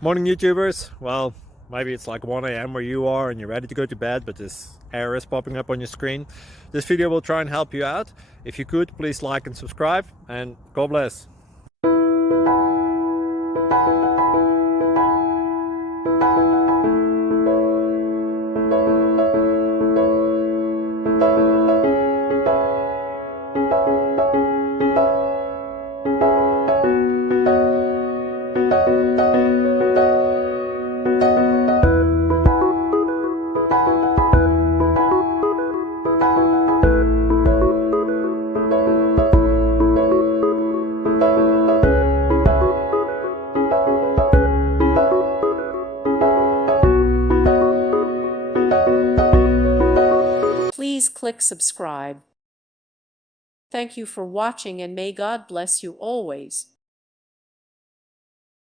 Morning YouTubers. Well, maybe it's like 1 a.m. where you are and you're ready to go to bed, but this error is popping up on your screen. This video will try and help you out. If you could, please like and subscribe, and God bless. Please click subscribe. Thank you for watching and may God bless you always.